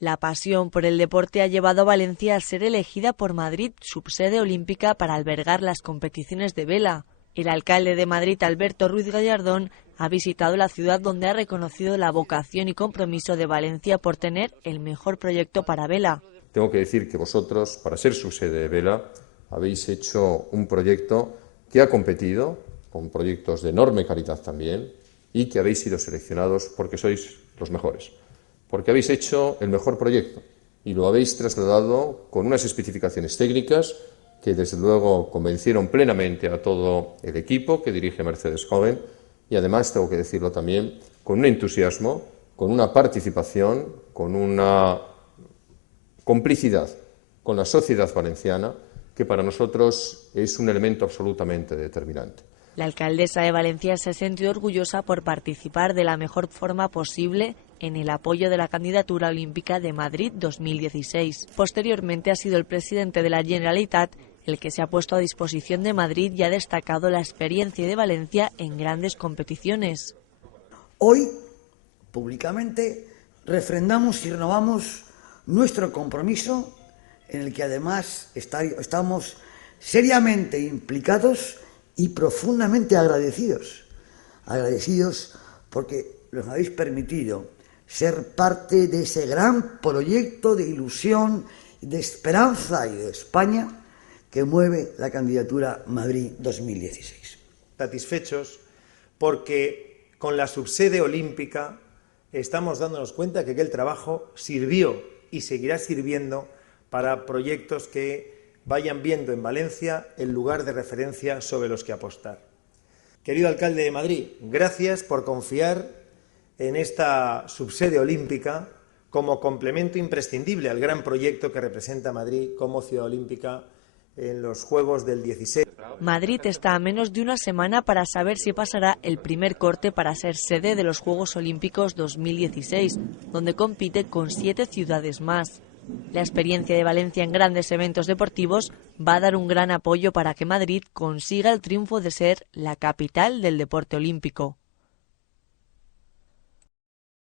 La pasión por el deporte ha llevado a Valencia a ser elegida por Madrid subsede olímpica para albergar las competiciones de vela. El alcalde de Madrid, Alberto Ruiz Gallardón, ha visitado la ciudad donde ha reconocido la vocación y compromiso de Valencia por tener el mejor proyecto para vela. Tengo que decir que vosotros, para ser subsede de vela, habéis hecho un proyecto que ha competido con proyectos de enorme calidad también y que habéis sido seleccionados porque sois los mejores. Porque habéis hecho el mejor proyecto y lo habéis trasladado con unas especificaciones técnicas que desde luego convencieron plenamente a todo el equipo que dirige Mercedes Joven y además, tengo que decirlo también, con un entusiasmo, con una participación, con una complicidad con la sociedad valenciana que para nosotros es un elemento absolutamente determinante. La alcaldesa de Valencia se ha sentido orgullosa por participar de la mejor forma posible en el apoyo de la candidatura olímpica de Madrid 2016. Posteriormente ha sido el presidente de la Generalitat el que se ha puesto a disposición de Madrid y ha destacado la experiencia de Valencia en grandes competiciones. Hoy, públicamente, refrendamos y renovamos nuestro compromiso, en el que además estamos seriamente implicados y profundamente agradecidos. Agradecidos porque nos habéis permitido ser parte de ese gran proyecto de ilusión, de esperanza y de España que mueve la candidatura Madrid 2016. Satisfechos porque con la subsede olímpica estamos dándonos cuenta que aquel trabajo sirvió y seguirá sirviendo para proyectos que vayan viendo en Valencia el lugar de referencia sobre los que apostar. Querido alcalde de Madrid, gracias por confiar en esta subsede olímpica como complemento imprescindible al gran proyecto que representa Madrid como ciudad olímpica en los Juegos del 16. Madrid está a menos de una semana para saber si pasará el primer corte para ser sede de los Juegos Olímpicos 2016, donde compite con 7 ciudades más. La experiencia de Valencia en grandes eventos deportivos va a dar un gran apoyo para que Madrid consiga el triunfo de ser la capital del deporte olímpico.